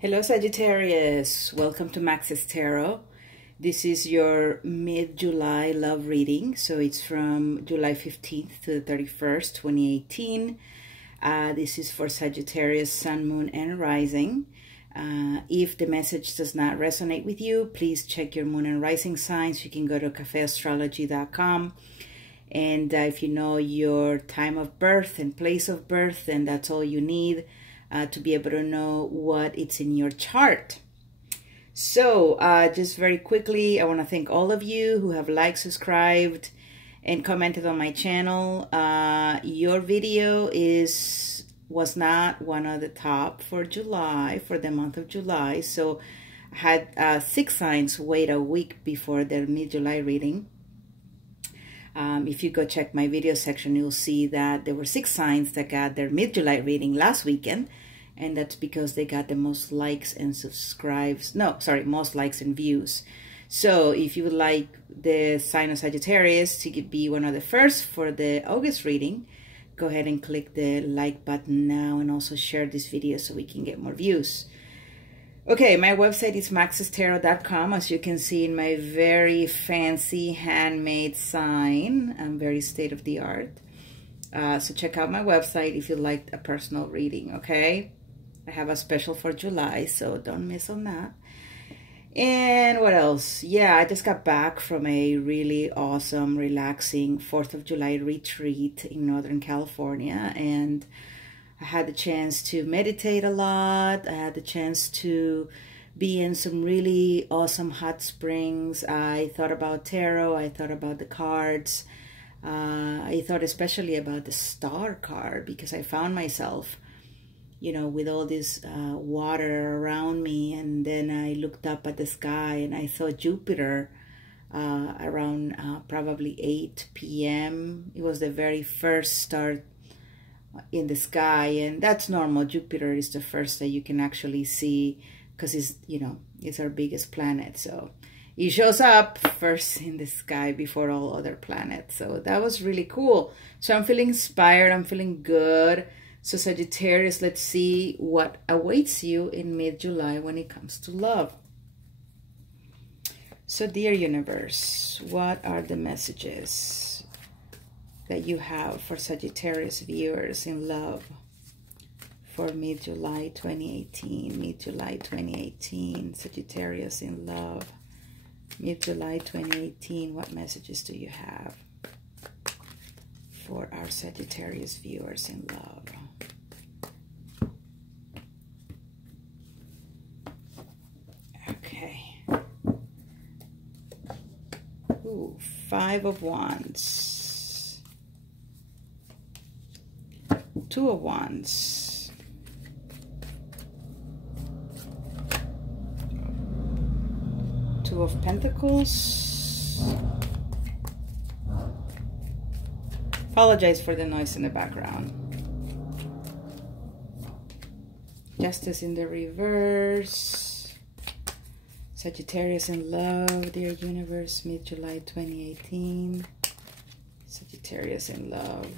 Hello Sagittarius, welcome to Max's Tarot. This is your mid-July love reading, so it's from July 15th to the 31st, 2018. This is for Sagittarius, Sun, Moon, and Rising. If the message does not resonate with you, please check your Moon and Rising signs. You can go to cafeastrology.com. And if you know your time of birth and place of birth, then that's all you need to be able to know what it's in your chart. So just very quickly, I want to thank all of you who have liked, subscribed, and commented on my channel. Your video was not one of the top for July, for the month of July. So I had 6 signs wait a week before their mid-July reading. If you go check my video section, you'll see that there were 6 signs that got their mid-July reading last weekend. And that's because they got the most likes and subscribes. No, sorry, most likes and views. So if you would like the sign of Sagittarius to be one of the first for the August reading, go ahead and click the like button now and also share this video so we can get more views. Okay, my website is maxestarot.com. As you can see in my very fancy handmade sign, I'm very state-of-the-art. So check out my website if you'd like a personal reading, okay? I have a special for July, so don't miss on that. And what else? Yeah, I just got back from a really awesome, relaxing 4th of July retreat in Northern California, and I had the chance to meditate a lot. I had the chance to be in some really awesome hot springs. I thought about tarot. I thought about the cards. I thought especially about the star card, because I found myself, you know, with all this water around me, and then I looked up at the sky and I saw Jupiter around probably 8 p.m. It was the very first star in the sky, and that's normal. Jupiter is the first that you can actually see because it's, you know, it's our biggest planet, so it shows up first in the sky before all other planets. So that was really cool. So I'm feeling inspired, I'm feeling good. So Sagittarius, let's see what awaits you in mid-July when it comes to love. So dear universe, what are the messages that you have for Sagittarius viewers in love for mid-July 2018? Mid-July 2018, Sagittarius in love. Mid-July 2018, what messages do you have for our Sagittarius viewers in love? Okay. Ooh, 5 of Wands. 2 of Wands. Two of Pentacles. Apologize for the noise in the background. Justice in the reverse. Sagittarius in love, dear universe, mid-July 2018. Sagittarius in love.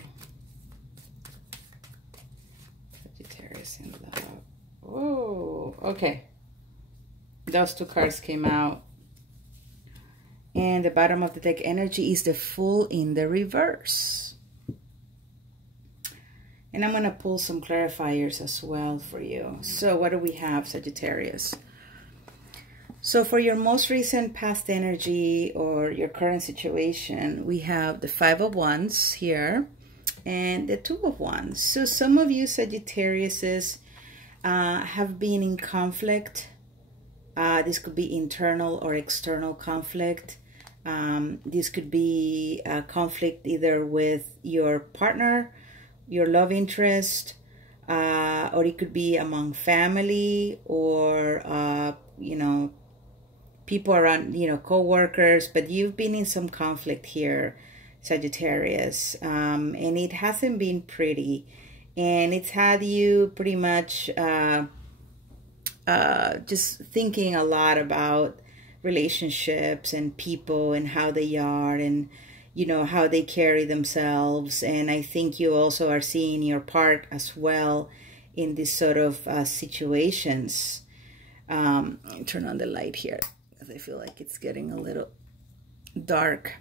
Sagittarius in love. Oh, okay. Those 2 cards came out. And the bottom of the deck energy is the Fool in the reverse. And I'm going to pull some clarifiers as well for you. So what do we have, Sagittarius? So for your most recent past energy or your current situation, we have the 5 of Wands here and the 2 of Wands. So some of you Sagittariuses have been in conflict. This could be internal or external conflict. This could be a conflict either with your partner, your love interest, or it could be among family or, you know, people around, you know, co-workers, but you've been in some conflict here, Sagittarius, and it hasn't been pretty, and it's had you pretty much just thinking a lot about relationships and people and how they are and, you know, how they carry themselves. And I think you also are seeing your part as well in these sort of situations. Turn on the light here because I feel like it's getting a little dark.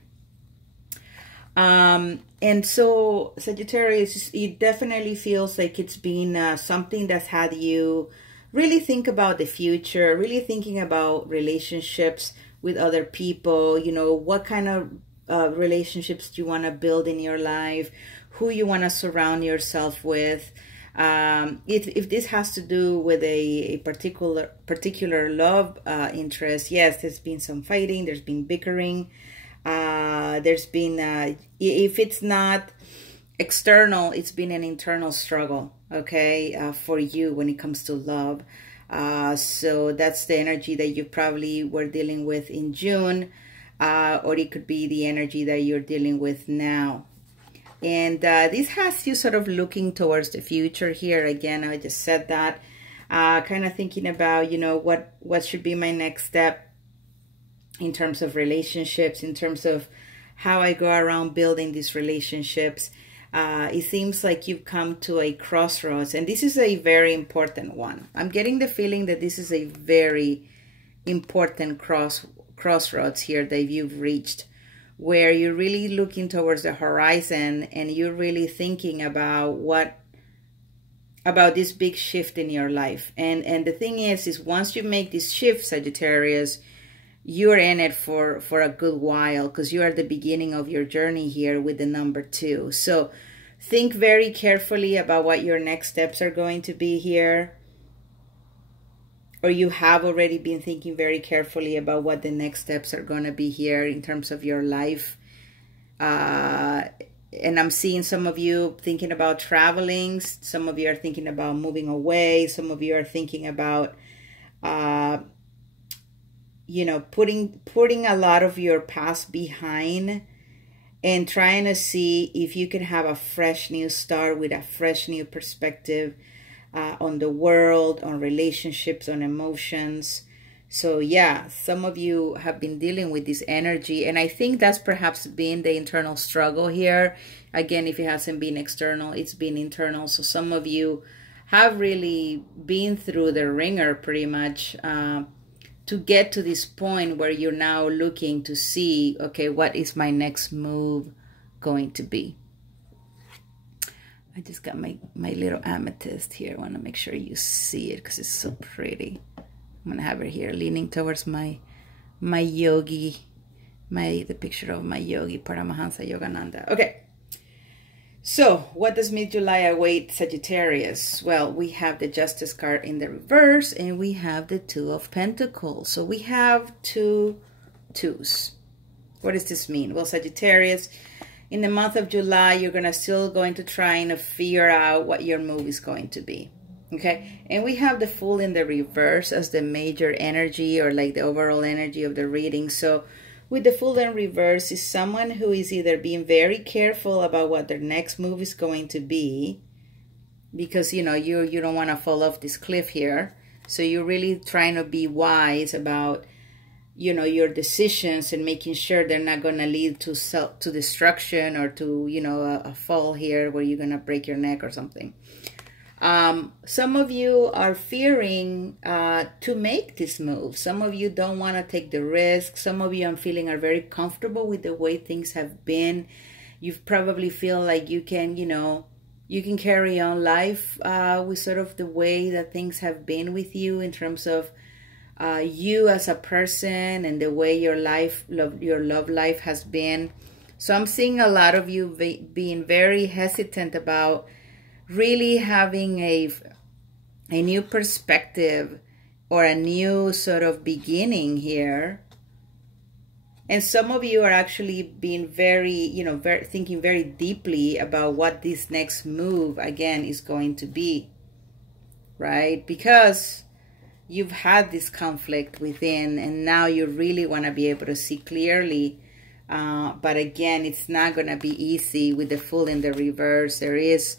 And so Sagittarius, it definitely feels like it's been something that's had you really think about the future, really thinking about relationships with other people, you know, what kind of relationships do you want to build in your life, who you want to surround yourself with. If this has to do with a particular love interest, yes, there's been some fighting, there's been bickering, there's been, if it's not external, it's been an internal struggle, okay, for you when it comes to love. So that's the energy that you probably were dealing with in June, or it could be the energy that you're dealing with now. And this has you sort of looking towards the future here. Again, I just said that, kind of thinking about, you know, what should be my next step in terms of relationships, in terms of how I go around building these relationships. It seems like you've come to a crossroads, and this is a very important one. I'm getting the feeling that this is a very important crossroads here that you've reached, where you're really looking towards the horizon and you're really thinking about this big shift in your life. And the thing is once you make this shift, Sagittarius, you're in it for a good while, because you are at the beginning of your journey here with the number 2. So think very carefully about what your next steps are going to be here. Or you have already been thinking very carefully about what the next steps are going to be here in terms of your life. And I'm seeing some of you thinking about traveling. Some of you are thinking about moving away. Some of you are thinking about, you know, putting a lot of your past behind and trying to see if you can have a fresh new start with a fresh new perspective on the world, on relationships, on emotions. So yeah, some of you have been dealing with this energy, and I think that's perhaps been the internal struggle here. Again, if it hasn't been external, it's been internal. So some of you have really been through the ringer pretty much to get to this point where you're now looking to see, okay, what is my next move going to be? I just got my little amethyst here. I want to make sure you see it because it's so pretty. I'm gonna have her here leaning towards my yogi, the picture of my yogi, Paramahansa Yogananda. Okay, so what does mid-July await Sagittarius? Well, we have the Justice card in the reverse, and we have the Two of Pentacles. So we have 2 twos. What does this mean? Well, Sagittarius, in the month of July, you're still going to try and figure out what your move is going to be. Okay, and we have the Fool in the reverse as the major energy, or like the overall energy of the reading. So with the Fool in reverse is someone who is either being very careful about what their next move is going to be, because you know you don't want to fall off this cliff here. So you're really trying to be wise about, you know, your decisions and making sure they're not going to lead to destruction or to, you know, a fall here where you're going to break your neck or something. Some of you are fearing to make this move. Some of you don't want to take the risk. Some of you, I'm feeling, are very comfortable with the way things have been. You probably feel like you can, you know, you can carry on life with sort of the way that things have been with you in terms of you as a person and the way your love life has been. So I'm seeing a lot of you being very hesitant about really having a new perspective or a new sort of beginning here. And some of you are actually being very, you know, thinking very deeply about what this next move, again, is going to be, right? Because you've had this conflict within, and now you really want to be able to see clearly. But again, it's not going to be easy with the Fool in the reverse. There is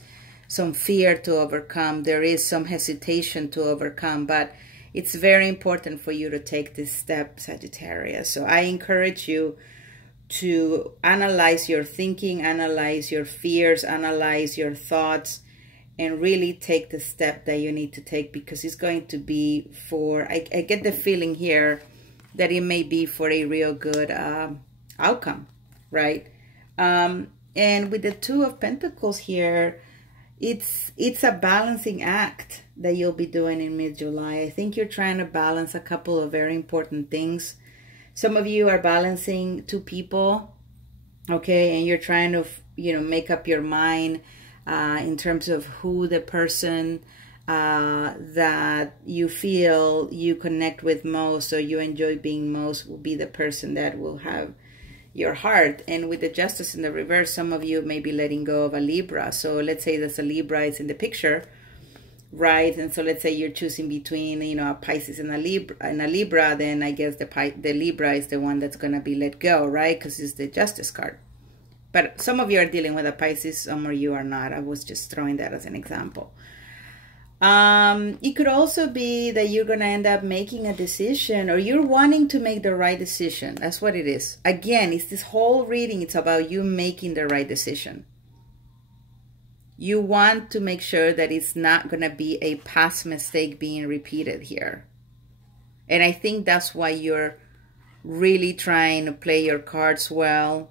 some fear to overcome. There is some hesitation to overcome, but it's very important for you to take this step, Sagittarius. So I encourage you to analyze your thinking, analyze your fears, analyze your thoughts, and really take the step that you need to take, because it's going to be for, I get the feeling here that it may be for a real good outcome, right? And with the Two of Pentacles here, it's a balancing act that you'll be doing in mid-July. I think you're trying to balance a couple of very important things. Some of you are balancing two people, okay, and you're trying to, you know, make up your mind in terms of who the person that you feel you connect with most, or you enjoy being most, will be the person that will have your heart. And with the Justice in the reverse, some of you may be letting go of a Libra. So let's say there's a Libra is in the picture, right? And so let's say you're choosing between, you know, a Pisces and a Libra, then I guess the Libra is the one that's going to be let go, right? Because it's the Justice card. But some of you are dealing with a Pisces, some of you are not. I was just throwing that as an example. It could also be that you're going to end up making a decision, or you're wanting to make the right decision. That's what it is. Again, it's this whole reading. It's about you making the right decision. You want to make sure that it's not going to be a past mistake being repeated here. And I think that's why you're really trying to play your cards well,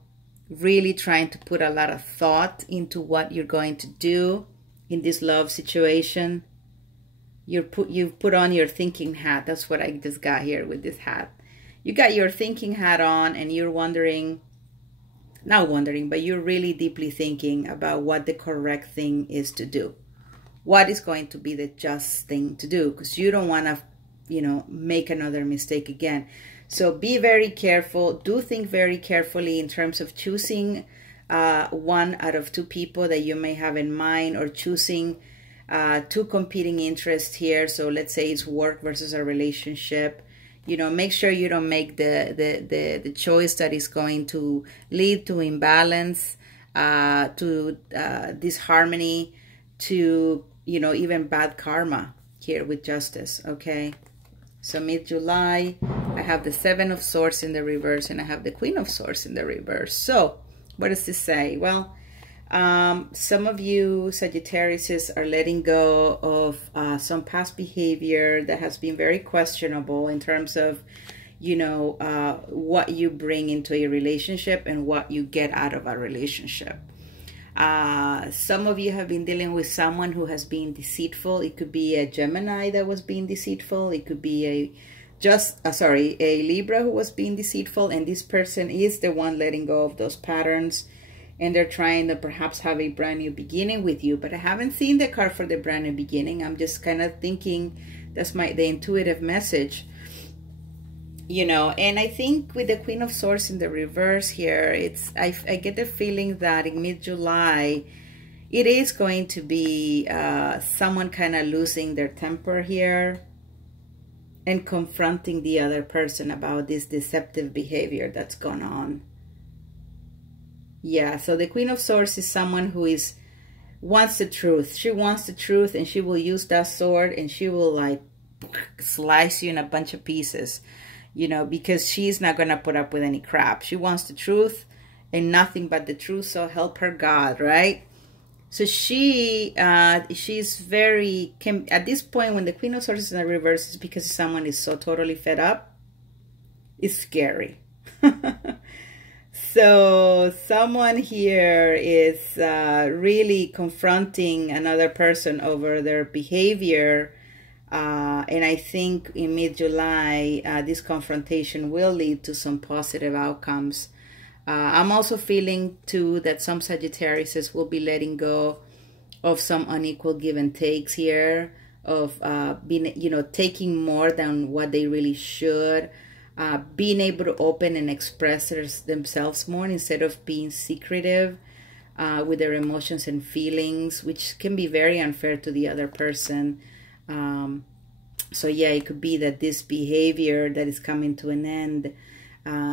really trying to put a lot of thought into what you're going to do in this love situation. You've put on your thinking hat. That's what I just got here with this hat. You got your thinking hat on, and you're wondering, not wondering, but you're really deeply thinking about what the correct thing is to do. What is going to be the just thing to do? Because you don't want to, you know, make another mistake again. So be very careful. Do think very carefully in terms of choosing one out of two people that you may have in mind, or choosing two competing interests here. So let's say it's work versus a relationship. You know, make sure you don't make the choice that is going to lead to imbalance, to disharmony, to, you know, even bad karma here with Justice, okay? So mid-July, I have the Seven of Swords in the reverse, and I have the Queen of Swords in the reverse. So what does this say? Well, some of you Sagittariuses are letting go of some past behavior that has been very questionable in terms of, you know, what you bring into a relationship and what you get out of a relationship. Some of you have been dealing with someone who has been deceitful. It could be a Gemini that was being deceitful. It could be a Libra who was being deceitful, and this person is the one letting go of those patterns, and they're trying to perhaps have a brand new beginning with you. But I haven't seen the card for the brand new beginning. I'm just kind of thinking that's the intuitive message, you know. And I think with the Queen of Swords in the reverse here, I get the feeling that in mid-July, it is going to be someone kind of losing their temper here and confronting the other person about this deceptive behavior that's going on. Yeah, so the Queen of Swords is someone who wants the truth. She wants the truth, and she will use that sword, and she will like slice you in a bunch of pieces, you know, because she's not going to put up with any crap. She wants the truth and nothing but the truth, so help her God, right? So she's very, at this point, when the Queen of Swords is in the reverse, it's because someone is so totally fed up. It's scary. So someone here is really confronting another person over their behavior. And I think in mid-July, this confrontation will lead to some positive outcomes. I'm also feeling too that some Sagittariuses will be letting go of some unequal give and takes here, of being, you know, taking more than what they really should. Being able to open and express themselves more instead of being secretive with their emotions and feelings, which can be very unfair to the other person. So yeah, it could be that this behavior that is coming to an end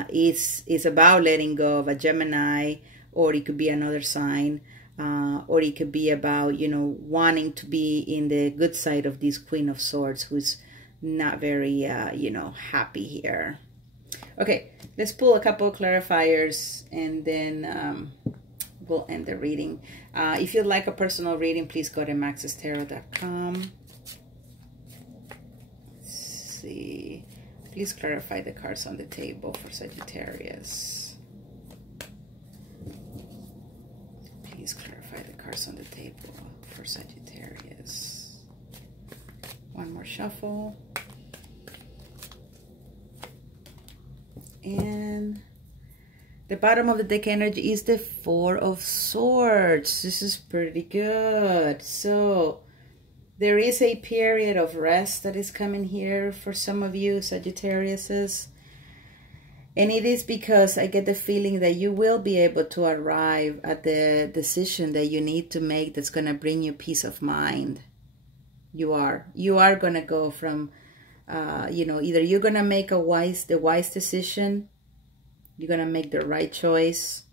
is about letting go of a Gemini, or it could be another sign, or it could be about, you know, wanting to be in the good side of this Queen of Swords, who's not very, you know, happy here. Okay, let's pull a couple of clarifiers, and then we'll end the reading. If you'd like a personal reading, please go to maxestarot.com. Let's see. Please clarify the cards on the table for Sagittarius. Please clarify the cards on the table for Sagittarius. One more shuffle. And the bottom of the deck energy is the Four of Swords. This is pretty good. So there is a period of rest that is coming here for some of you Sagittariuses. And it is because I get the feeling that you will be able to arrive at the decision that you need to make that's going to bring you peace of mind. You are going to go from, you know, either you're going to make the wise decision, you're going to make the right choice,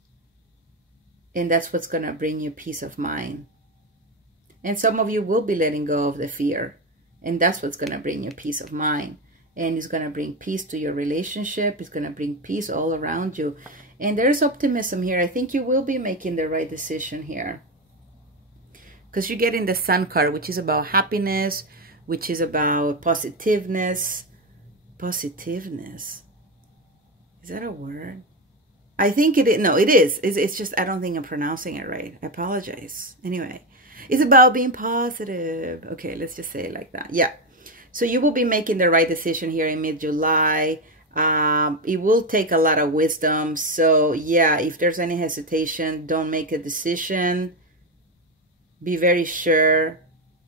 and that's what's going to bring you peace of mind. And some of you will be letting go of the fear, and that's what's going to bring you peace of mind. And it's going to bring peace to your relationship. It's going to bring peace all around you. And there's optimism here. I think you will be making the right decision here. Because you're getting the Sun card, which is about happiness, which is about positiveness. Positiveness. Is that a word? I think it is. No, it is. It's just, I don't think I'm pronouncing it right. I apologize. Anyway, it's about being positive. Okay, let's just say it like that. Yeah. So you will be making the right decision here in mid-July. It will take a lot of wisdom. So yeah, if there's any hesitation, don't make a decision. Be very sure.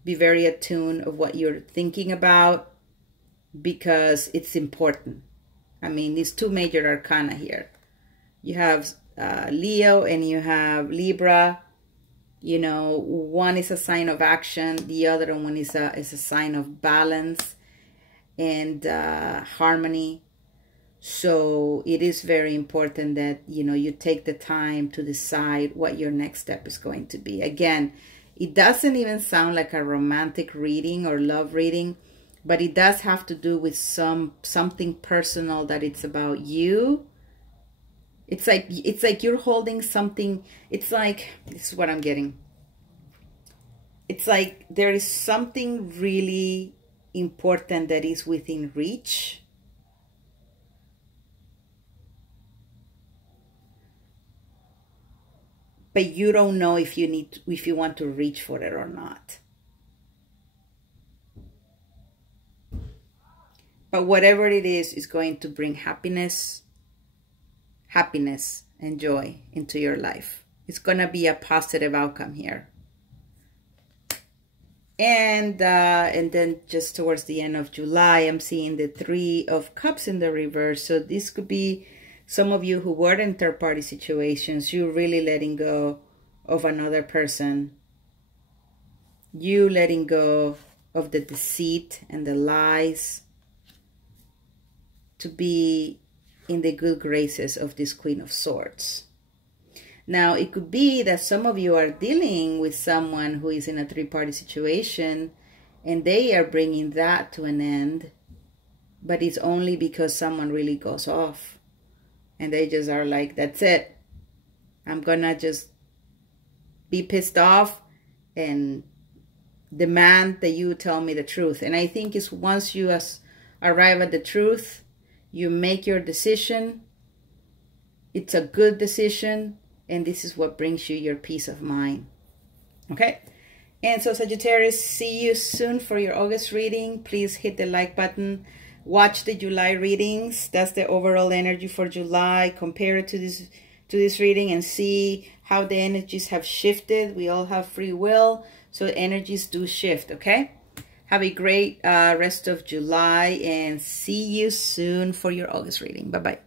Be very attuned of what you're thinking about, because it's important. I mean, these two major arcana here. You have Leo and you have Libra. You know, one is a sign of action. The other one is a sign of balance and harmony. So it is very important that, you know, you take the time to decide what your next step is going to be. Again, it doesn't even sound like a romantic reading or love reading, but it does have to do with something personal, that it's about you. It's like you're holding something. It's like, this is what I'm getting. It's like there is something really important that is within reach. But you don't know if you want to reach for it or not. But whatever it is going to bring happiness and joy into your life. It's going to be a positive outcome here. And then just towards the end of July, I'm seeing the Three of Cups in the reverse. So this could be some of you who were in third-party situations. You're really letting go of another person. You letting go of the deceit and the lies to be in the good graces of this Queen of Swords. Now, it could be that some of you are dealing with someone who is in a three-party situation and they are bringing that to an end, but it's only because someone really goes off and they just are like, that's it. I'm gonna just be pissed off and demand that you tell me the truth. And I think it's once you arrive at the truth, you make your decision. It's a good decision. And this is what brings you your peace of mind. Okay? And so Sagittarius, see you soon for your August reading. Please hit the like button. Watch the July readings. That's the overall energy for July. Compare it to this reading and see how the energies have shifted. We all have free will. So energies do shift, okay? Have a great rest of July and see you soon for your August reading. Bye-bye.